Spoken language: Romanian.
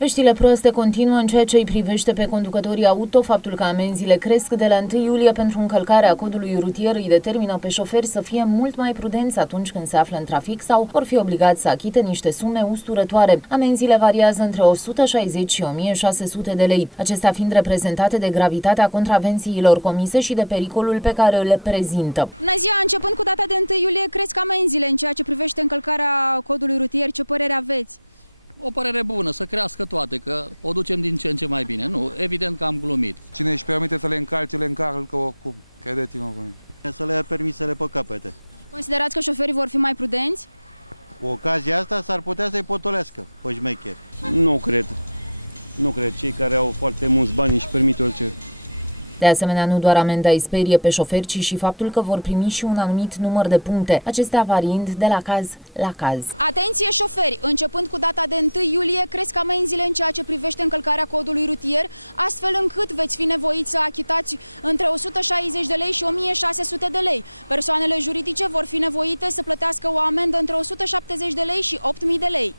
Veștile proaste continuă în ceea ce îi privește pe conducătorii auto. Faptul că amenziile cresc de la 1 iulie pentru încălcarea codului rutier îi determină pe șoferi să fie mult mai prudenți atunci când se află în trafic sau vor fi obligați să achite niște sume usturătoare. Amenziile variază între 160 și 1600 de lei, acestea fiind reprezentate de gravitatea contravențiilor comise și de pericolul pe care le prezintă. Bună ziua! Începând cu data de 1 iulie cresc amenziile în ceea ce privește încălcarea codului rutier. Ce părere aveți? O părere bună, să crească toate, că o ducem din ce în ce mai bine. Nu, evident că am glumit. Cine își permite să le încalce, le încalcă oricum. Credeți-mă voi. Să le ia permisele pe capete. Considerați că șoferii vor fi mai prudenți? Cu ocazia asta s-ar putea să-i potolească pe șmecheri. Nu cred. Nu cred. Cei care au foarte mulți bani își permit orice. De asemenea, nu doar amenda îi sperie pe șoferi, ci și faptul că vor primi și un anumit număr de puncte, acestea variind de la caz la caz. Atenție șoferi! Începând cu data de 1 iulie cresc amenziile în ceea ce privește încălcarea codului rutier, astfel încât veți fi nevoiți să achitați între 160 de lei și 1600 de lei. Persoanele juridice vor fi nevoite să plătească o amendă între 170 de lei și 8000 de lei.